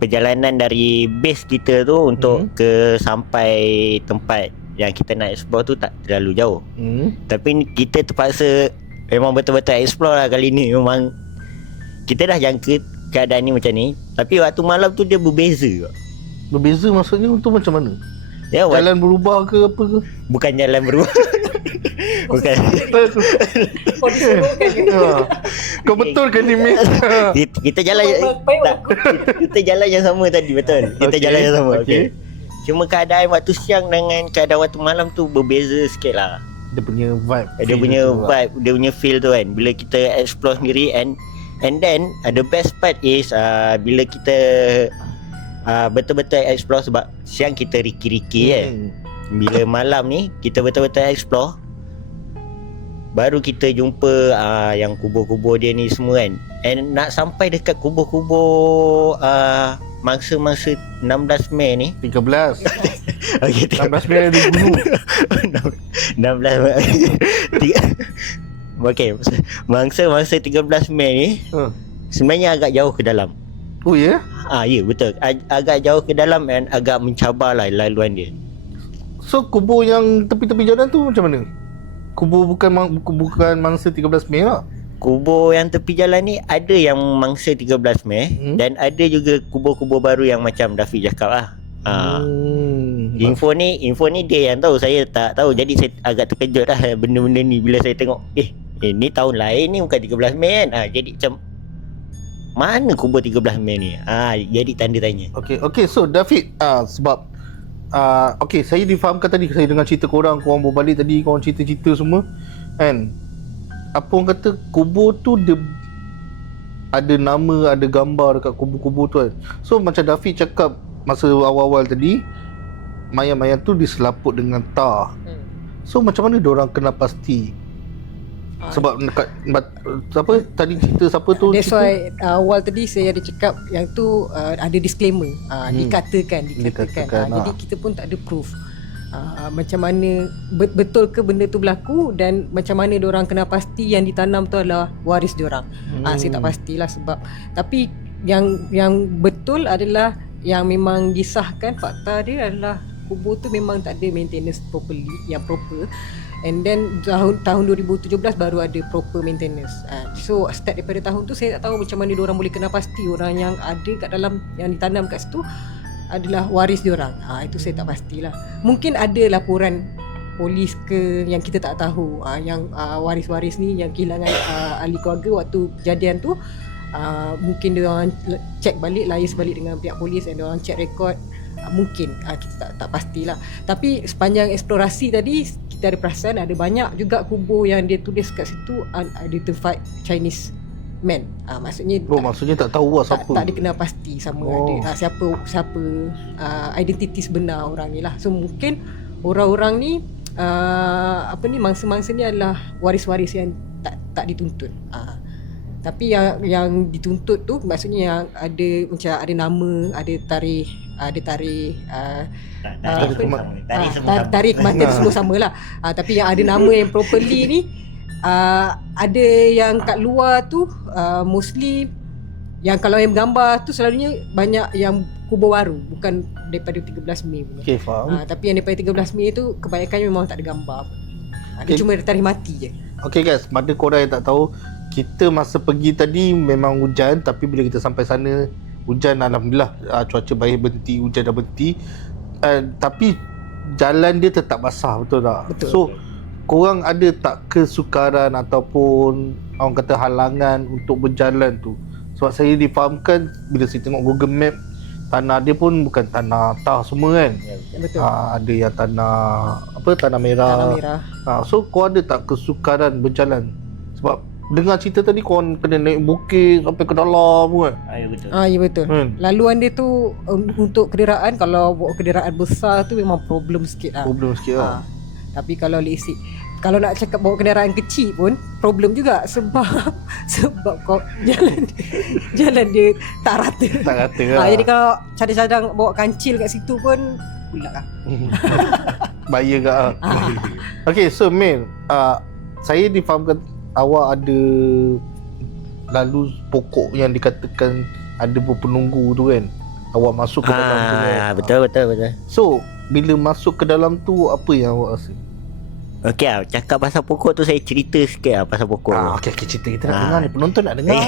perjalanan dari base kita tu untuk ke sampai tempat yang kita nak explore tu tak terlalu jauh. Tapi kita terpaksa memang betul-betul explore lah kali ni. Memang kita dah jangka keadaan ni macam ni. Tapi waktu malam tu dia berbeza. Berbeza maksudnya tu macam mana? Ya, jalan berubah ke apa ke? Bukan jalan berubah. Bukan. Kau betul ke ni Mei? Kita jalan kita jalan yang sama tadi, betul. Kita jalan yang sama. Okay. Cuma keadaan waktu siang dengan keadaan waktu malam tu berbeza sikit lah. Dia punya vibe. Dia punya feel tu kan. Bila kita explore sendiri and then the best part is bila kita betul-betul explore sebab siang kita riki-riki kan. Bila malam ni kita betul-betul explore, baru kita jumpa yang kubur-kubur dia ni semua kan. And nak sampai dekat kubur-kubur mangsa-mangsa 16 Mei ni 13. okay, 16 Mei ada gunung. 16 Mei okay, mangsa-mangsa 13 Mei ni sebenarnya agak jauh ke dalam. Oh ya? Ya betul. Agak jauh ke dalam dan agak mencabar lah laluan dia. So kubur yang tepi-tepi jalan tu macam mana? Kubur bukan mangsa 13 Mei lah. Kubur yang tepi jalan ni ada yang mangsa 13 Mei dan ada juga kubur-kubur baru yang macam Dafiq cakap lah. Info ni dia yang tahu, saya tak tahu. Jadi saya agak terkejut lah benda-benda ni bila saya tengok ni tahun lain ni bukan 13 Mei kan. Jadi macam mana kubur 13 Mei ni? Jadi tanda tanya. Okay, so Dafiq sebab saya difahamkan tadi, saya dengar cerita korang berbalik tadi, korang cerita-cerita semua kan. Apa orang kata kubur tu dia ada nama, ada gambar dekat kubur-kubur tu kan. So macam Dafiq cakap masa awal-awal tadi, mayat-mayat tu diselaput dengan tar. So macam mana diorang kena pasti? Sebab dekat tadi cerita siapa tu? That's why awal tadi saya ada cakap yang tu ada disclaimer. Dikatakan. Jadi kita pun tak ada proof. Macam mana betul ke benda tu berlaku dan macam mana diorang kena pasti yang ditanam tu adalah waris diorang. Saya tak pastilah sebab, tapi yang betul adalah yang memang disahkan fakta dia adalah kubur tu memang tak ada maintenance properly, yang proper. And then tahun 2017 baru ada proper maintenance. So start daripada tahun tu saya tak tahu macam mana diorang boleh kena pasti orang yang ada kat dalam, yang ditanam kat situ adalah waris diorang. Itu saya tak pastilah. Mungkin ada laporan polis ke yang kita tak tahu, yang waris-waris ni yang kehilangan ahli keluarga waktu kejadian tu. Mungkin diorang check balik, liaise balik dengan pihak polis dan diorang check rekod. Mungkin kita tak pastilah. Tapi sepanjang eksplorasi tadi kita ada perasan ada banyak juga kubur yang dia tulis kat situ unidentified Chinese man. Maksudnya tak tahu lah siapa. Tak dikenal pasti sama ada siapa identiti sebenar orang ni lah. So mungkin orang-orang ni mangsa-mangsa ni adalah waris-waris yang tak dituntut. Tapi yang dituntut tu maksudnya yang ada macam ada nama, ada tarikh tarikh kematian semua samalah. Tapi yang ada nama yang properly ni ada yang kat luar tu mostly yang kalau yang gambar tu selalunya banyak yang kubur baru, bukan daripada 13 Mei punya. Okay, faham. Tapi yang daripada 13 Mei tu kebanyakannya memang tak ada gambar. Dia cuma tarikh mati je. Okay guys, pada korang yang tak tahu, kita masa pergi tadi memang hujan, tapi bila kita sampai sana hujan, alhamdulillah cuaca baik, berhenti, hujan dah berhenti. Tapi jalan dia tetap basah, betul tak? Betul. So korang ada tak kesukaran ataupun orang kata halangan untuk berjalan tu? Sebab saya difahamkan bila saya tengok Google Map, tanah dia pun bukan tanah tar semua kan. Betul. Ada yang tanah merah. So kau ada tak kesukaran berjalan? Sebab dengar cerita tadi kau kena naik bukit sampai ke dalam kan. Ya betul. Ya betul. Laluan dia tu untuk kenderaan, kalau bawa kenderaan besar tu memang problem sikit lah. Tapi kalau kalau nak cakap bawa kenderaan kecil pun problem juga sebab kau jalan dia tak rata. Jadi kalau cadang-cadang bawa kancil kat situ pun pula lah. Bahaya ke lah. Okay, so Mel, saya difahamkan awak ada lalu pokok yang dikatakan ada berpenunggu tu kan. Awak masuk ke dalam tu kan. Betul. So bila masuk ke dalam tu, apa yang awak rasa? Okey lah, cakap pasal pokok tu saya cerita sikit lah pasal pokok. Okey, cerita kita nak dengar ni, penonton nak dengar.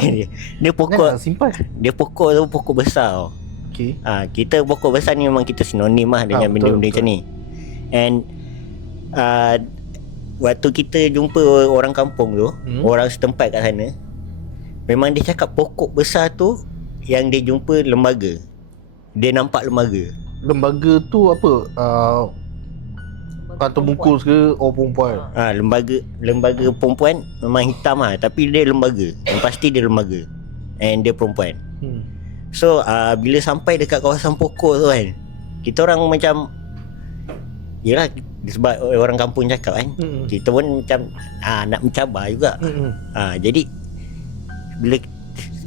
Dia pokok simpan. Dia pokok tu pokok besar tau. Okey. Kita pokok besar ni memang kita sinonim lah dengan benda-benda macam ni. And waktu kita jumpa orang kampung tu, orang setempat kat sana, memang dia cakap pokok besar tu yang dia jumpa lembaga. Dia nampak lembaga. Lembaga tu apa? Atau bungkus ke perempuan? Lembaga perempuan memang hitam lah, tapi dia lembaga. Yang pasti dia lembaga. And dia perempuan. So bila sampai dekat kawasan pokok tu kan, kita orang macam Yelah, sebab orang kampung cakap kan, kita pun macam nak mencabar juga. Jadi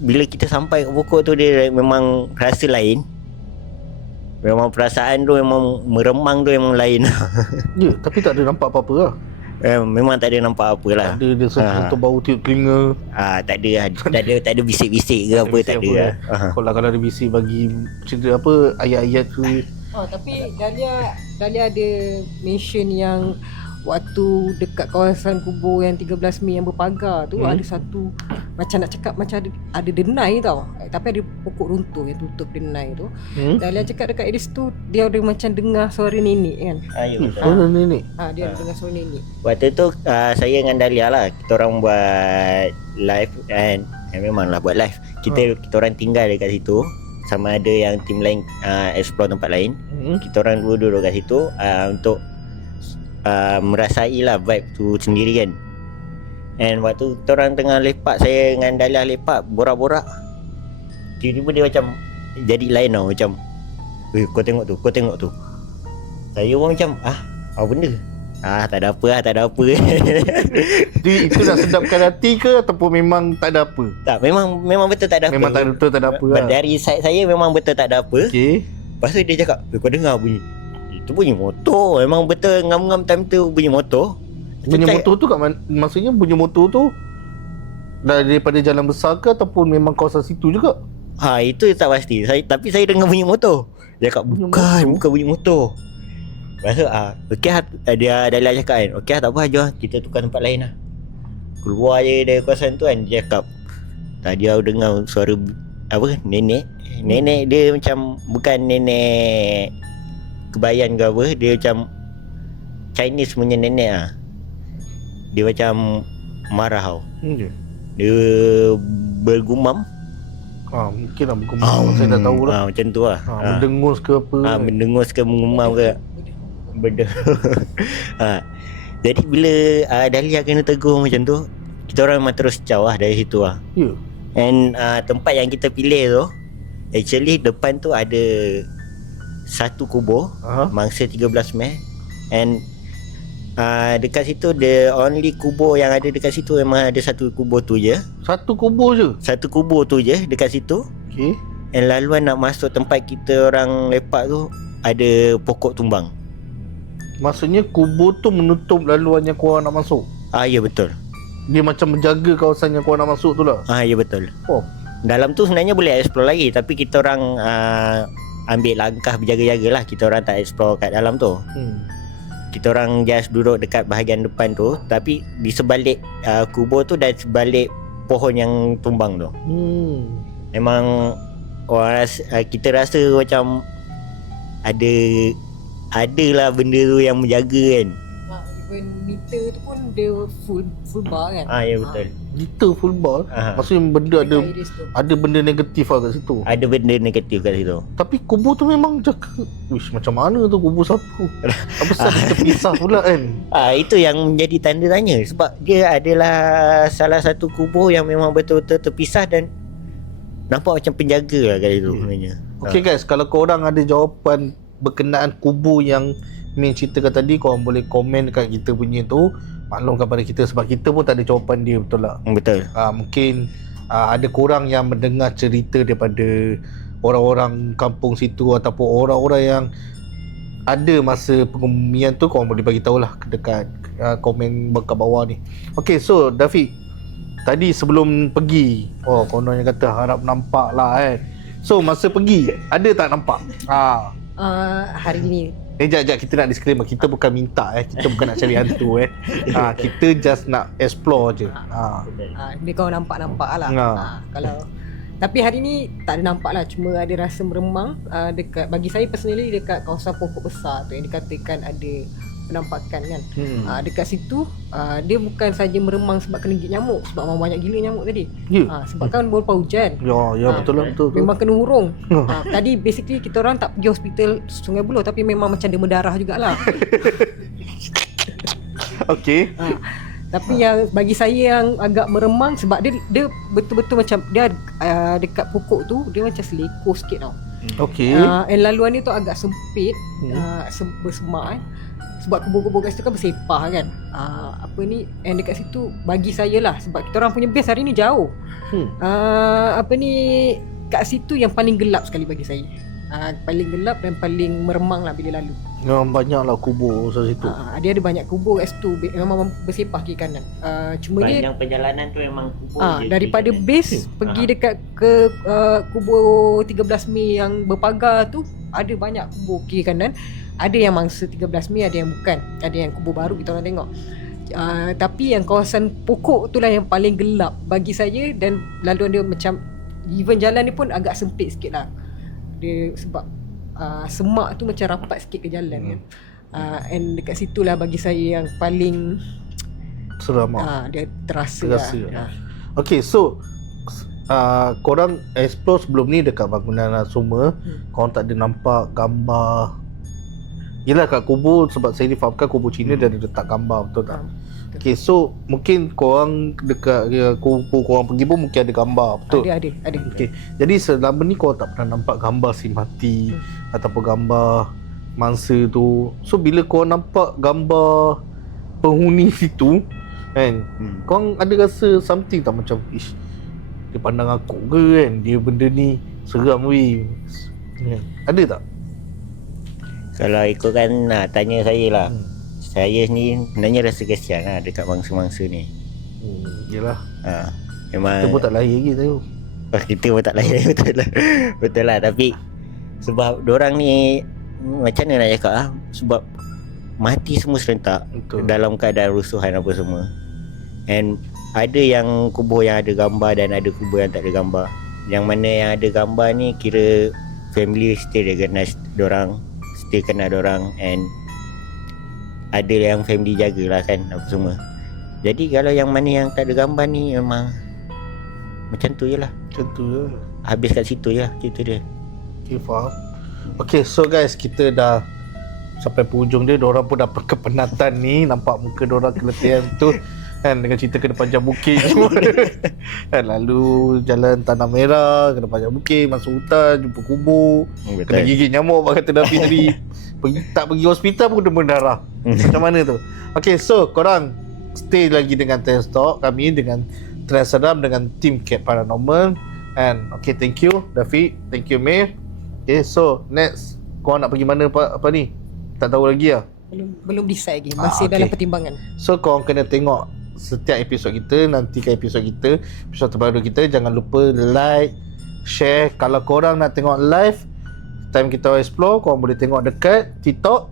bila kita sampai ke pokok tu, dia memang rasa lain. Memang perasaan tu memang meremang tu memang lain. Ya, tapi tak ada nampak apa-apa lah. Memang tak ada nampak apa lah. Tak ada dia sentuh bau tiup telinga. Tak ada bisik-bisik ke apa, tak ada lah. Kalau ada bisik bagi cerita apa ayat-ayat tu. Tapi Dahlia ada mention yang waktu dekat kawasan kubur yang 13 Mei yang berpagar tu, ada satu macam nak cakap macam ada denai tau, tapi ada pokok runtuh yang tutup denai tu. Dahlia cakap dekat Edis tu dia ada macam dengar suara nenek kan. Ya betul. Suara nenek. Dia ada dengar suara nenek. Waktu tu saya dengan Dahlia lah, kita orang buat live and memanglah buat live. Kita orang tinggal dekat situ, sama ada yang tim lain explore tempat lain. Kita orang dua duduk kat situ untuk merasai lah vibe tu sendiri kan. And waktu kita orang tengah lepak, saya dengan Dahlia lepak, borak-borak, tiba-tiba dia macam jadi lain tau. Macam, kau tengok tu. Saya pun macam, apa benda? Tak ada apa. Itu nak sedapkan hati ke ataupun memang tak ada apa? Tak, memang betul tak ada apa. Memang betul tak ada apa lah. Dari side saya memang betul tak ada apa. Okay. Lepas tu dia cakap, kau dengar bunyi? Itu bunyi motor. Memang betul ngam-ngam time tu bunyi motor. Bunyi motor tu kat mana? Maksudnya bunyi motor tu daripada jalan besar ke ataupun memang kawasan situ juga? Itu tak pasti. Tapi saya dengar bunyi motor. Dia cakap bukan bunyi motor. Lepas tu okey dia Dahlia cakap kan, okey tak apa, jom kita tukar tempat lain lah. Keluar je dari kawasan tu kan. Dia cakap tadi aku dengar suara apa, nenek dia macam bukan nenek kebayan ke apa, dia macam Chinese punya nenek lah. Dia macam marah tau. Dia bergumam. Mungkin lah bergumam. Saya tak tahu lah. Macam tu lah. Mendengus ke apa. Mendengus ke mengumam ke benda. Jadi bila Dahlia kena tegur macam tu, kita orang memang terus jauh lah dari situ lah. And tempat yang kita pilih tu, actually depan tu ada satu kubur mangsa 13 Mei. And dekat situ, the only kubur yang ada dekat situ memang ada satu kubur tu je. Satu kubur tu je dekat situ. Okay. And laluan nak masuk tempat kita orang lepak tu, ada pokok tumbang. Maksudnya kubur tu menutup laluan yang korang nak masuk? Ya betul. Dia macam menjaga kawasan yang korang nak masuk tu lah? Ya betul. Dalam tu sebenarnya boleh explore lagi, tapi kita orang ambil langkah berjaga-jaga lah. Kita orang tak explore kat dalam tu. Kita orang just duduk dekat bahagian depan tu, tapi di sebalik kubur tu dan sebalik pohon yang tumbang tu. Memang kita rasa macam adalah benda tu yang menjaga kan. Even meter tu pun dia full bar kan. Ya betul. Meter full bar. Maksudnya benda ada benda negatif lah kat situ. Ada benda negatif kat situ. Tapi kubur tu memang jaga. Macam mana tu kubur siapa? Apa sebab dia terpisah pula kan? Itu yang menjadi tanda tanya. Sebab dia adalah salah satu kubur yang memang betul-betul terpisah dan nampak macam penjaga lah kat situ sebenarnya. Okay guys, kalau korang ada jawapan berkenaan kubur yang Min ceritakan tadi, korang boleh komen dekat kita punya tu, maklumkan pada kita, sebab kita pun tak ada jawapan dia, betul tak? Betul. Mungkin ada korang yang mendengar cerita daripada orang-orang kampung situ ataupun orang-orang yang ada masa pengumian tu, korang boleh bagi tahulah dekat komen kat bawah ni. Okay, so Dafiq, tadi sebelum pergi, kononnya kata harap nampak lah kan. So masa pergi, ada tak nampak? Hari ni Sekejap, kita nak disclaimer, kita bukan minta kita bukan nak cari hantu kita just nak explore je. Dia kau nampak-nampak lah. Kalau tapi hari ni tak ada nampak lah, cuma ada rasa meremang dekat, bagi saya personally, dekat kawasan pokok besar tu yang dikatakan ada penampakan kan. Dekat situ dia bukan saja meremang sebab kena gigit nyamuk, sebab memang banyak gila nyamuk tadi. Sebab kan berupa hujan. Betul lah, betul. Memang kena urung. Tadi basically kita orang tak pergi hospital Sungai Buloh, tapi memang macam dia berdarah jugalah. Okay. Tapi yang bagi saya yang agak meremang sebab dia betul-betul macam dia dekat pokok tu dia macam selekor sikit tau. Okay. And laluan dia tu agak sempit, bersemak kan. sebab kubur-kubur kat situ kan bersepah kan. Apa ni, and dekat situ bagi saya lah, sebab kita orang punya base hari ni jauh. Apa ni, kat situ yang paling gelap sekali bagi saya. Paling gelap dan paling meremang lah bila lalu. Banyak lah kubur di situ. Dia ada banyak kubur kat situ, memang bersepah kiri kanan. Cuma Panjang perjalanan tu memang kubur je daripada kiri base pergi dekat ke kubur 13 Mei yang berpagar tu, ada banyak kubur kiri kanan. Ada yang mangsa 13 Mei, ada yang bukan. Ada yang kubur baru kita orang tengok. Tapi yang kawasan pokok tu lah yang paling gelap bagi saya. Dan laluan dia macam, even jalan ni pun agak sempit sikit lah. Dia sebab semak tu macam rapat sikit ke jalan kan. And dekat situ lah bagi saya yang paling seram. dia terasa lah. Okay, so korang explore sebelum ni dekat bangunan semua, korang tak ada nampak gambar? Yelah kat kubur, sebab saya difahamkan kubur Cina dia ada letak gambar, betul tak? Okay, so mungkin korang dekat kubur korang pergi pun mungkin ada gambar, betul? Ada. Okay, jadi selama ni korang tak pernah nampak gambar si mati ataupun gambar mangsa tu. So bila korang nampak gambar penghuni situ kan, korang ada rasa something tak, macam ish, dia pandang aku ke kan, dia benda ni seram weh, ada tak? Kalau ikutkan tanya saya lah, saya ni sebenarnya rasa kesian lah dekat mangsa-mangsa ni. Yelah, Memang kita pun tak lahir lagi tahu. Kita pun tak lahir. Betul lah. Tapi sebab dorang ni, macam mana nak cakap sebab mati semua serentak. Betul. Dalam keadaan rusuhan apa semua. And ada yang kubur yang ada gambar dan ada kubur yang tak ada gambar. Yang mana yang ada gambar ni kira family still recognize dorang, still kenal dorang, and ada yang family jagalah kan apa semua. Jadi kalau yang mana yang tak ada gambar ni memang macam tu je lah. Macam tu je. Habis kat situ je cerita dia. Okay, faham. Okay, so guys, kita dah sampai penghujung dia. Diorang pun dapat kepenatan ni. Nampak muka diorang keletihan tu kan, dengan cerita kena panjang bukit semua kan, lalu jalan Tanah Merah, kena panjang bukit, masuk hutan, jumpa kubur, kena gigit nyamuk, kata David tadi. Tak pergi hospital pun kena berdarah. Macam mana tu? Okay, so korang stay lagi dengan Trans Talk kami, dengan Trans Seram, dengan tim Cat Paranormal. And okay, thank you David, thank you Mir. Okay, so next korang nak pergi mana apa ni? Tak tahu lagi lah. Belum decide lagi, masih dalam pertimbangan. So korang kena tengok setiap episod kita, nantikan episod kita, episod terbaru kita. Jangan lupa like, share. Kalau korang nak tengok live time kita explore, korang boleh tengok dekat TikTok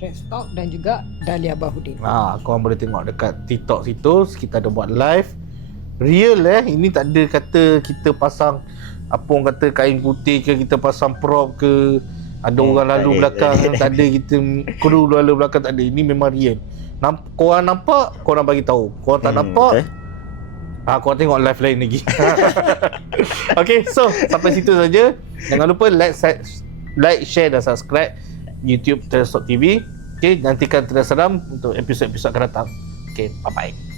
Trans Talk dan juga Dahlia Bahudin. Korang boleh tengok dekat TikTok situ. Kita ada buat live real ini tak ada kata kita pasang apa orang kata kain putih ke, kita pasang prop ke, ada orang lalu belakang, tak ada kita kru lalu belakang, tak ada. Ini memang real. Korang nampak, korang bagi tahu. Korang tak nampak, korang tengok live lain lagi. Okay, so sampai situ saja. Jangan lupa like, share dan subscribe YouTube Trans Talk TV. Okay, nantikan Trans Seram untuk episod-episod akan datang. Okay, bye-bye.